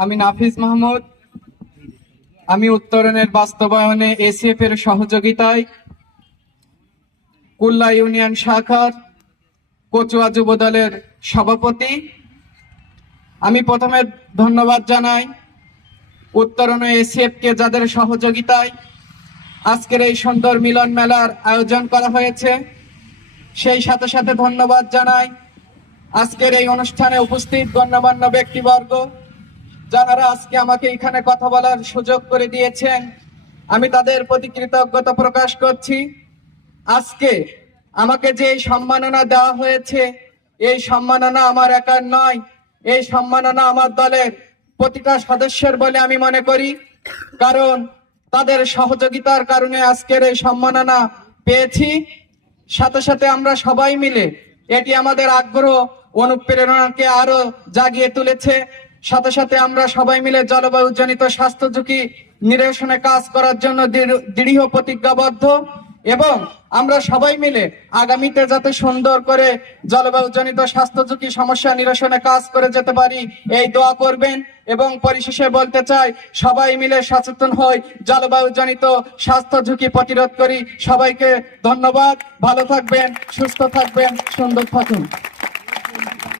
আমি নাফিজ মাহমুদ। আমি উত্তরণের বাস্তবায়নে এসিএফ এর সহযোগিতায় কুল্লা ইউনিয়ন শাখার কচুয়া যুব দলের সভাপতি। আমি প্রথমে ধন্যবাদ জানাই উত্তরণ এসিএফ কে, যাদের সহযোগিতায় আজকের এই সুন্দর মিলন মেলার আয়োজন করা হয়েছে। সেই সাথে সাথে ধন্যবাদ জানাই আজকের এই অনুষ্ঠানে উপস্থিত গণ্যমান্য ব্যক্তিবর্গ, যারা আজকে আমাকে এখানে কথা বলার সুযোগ করে দিয়েছেন। আমি তাদের প্রতি কৃতজ্ঞতা প্রকাশ করছি। আজকে আমাকে যে সম্মাননা দেওয়া হয়েছে, এই সম্মাননা আমার একার নয়, এই সম্মাননা আমার দলের প্রতিটা সদস্যের বলে আমি মনে করি। কারণ তাদের সহযোগিতার কারণে আজকের এই সম্মাননা পেয়েছি। সাথে সাথে আমরা সবাই মিলে এটি আমাদের আগ্রহ অনুপ্রেরণাকে আরো জাগিয়ে তুলেছে। সাথে সাথে আমরা সবাই মিলে জলবায়ুজনিত স্বাস্থ্য ঝুঁকি নিরসনে কাজ করার জন্য দৃঢ় প্রতিজ্ঞাবদ্ধ, এবং আমরা সবাই মিলে আগামীতে যাতে সুন্দর করে জলবায়ুজনিত স্বাস্থ্য ঝুঁকি সমস্যা নিরসনে কাজ করে যেতে পারি, এই দোয়া করবেন। এবং পরিশেষে বলতে চাই, সবাই মিলে সচেতন হই, জলবায়ুজনিত স্বাস্থ্য ঝুঁকি প্রতিরোধ করি। সবাইকে ধন্যবাদ। ভালো থাকবেন, সুস্থ থাকবেন, সুন্দর থাকুন।